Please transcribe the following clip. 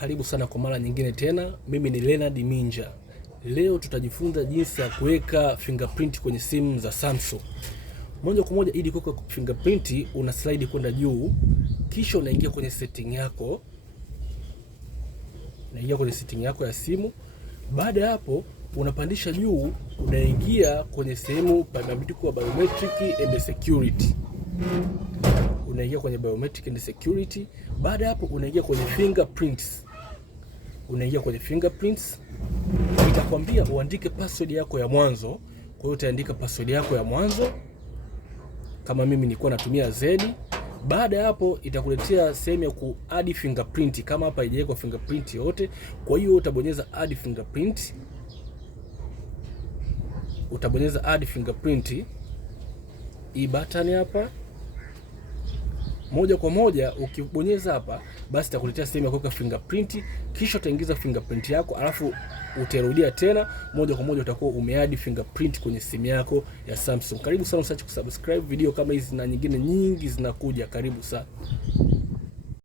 Karibu sana kwa mara nyingine tena. Mimi ni Leonard Minja. Leo tutajifunza jinsi ya kuweka fingerprint kwenye simu za Samsung. Moja kwa moja, ili kuweka fingerprint una slide kwenda juu, kisha unaingia kwenye setting yako. Unaingia kwenye setting yako ya simu. Baada ya hapo unapandisha juu, unaingia kwenye sehemu pameandikwa Biometric and Security. Unaingia kwenye Biometric and Security. Baada ya hapo unaingia kwenye Fingerprints. Itakwambia uandike password yako ya mwanzo. Kwa hiyo utaandika password yako ya mwanzo. Kama mimi nilikuwa natumia Z. Baada ya hapo itakuletea sehemu ya ku-add fingerprint. Kama hapa haijawekwa fingerprint yote, kwa hiyo utabonyeza add fingerprint. Utabonyeza add fingerprint. Hii button hapa. Moja kwa moja ukibonyeza hapa, basi itakuletea sehemu ya kuweka fingerprint, kisha utaingiza fingerprint yako, alafu utarudia tena, moja kwa moja utakuwa umeadd fingerprint kwenye simu yako ya Samsung. Karibu sana, usiache kusubscribe, video kama hizi na nyingine nyingi zinakuja. Karibu sana.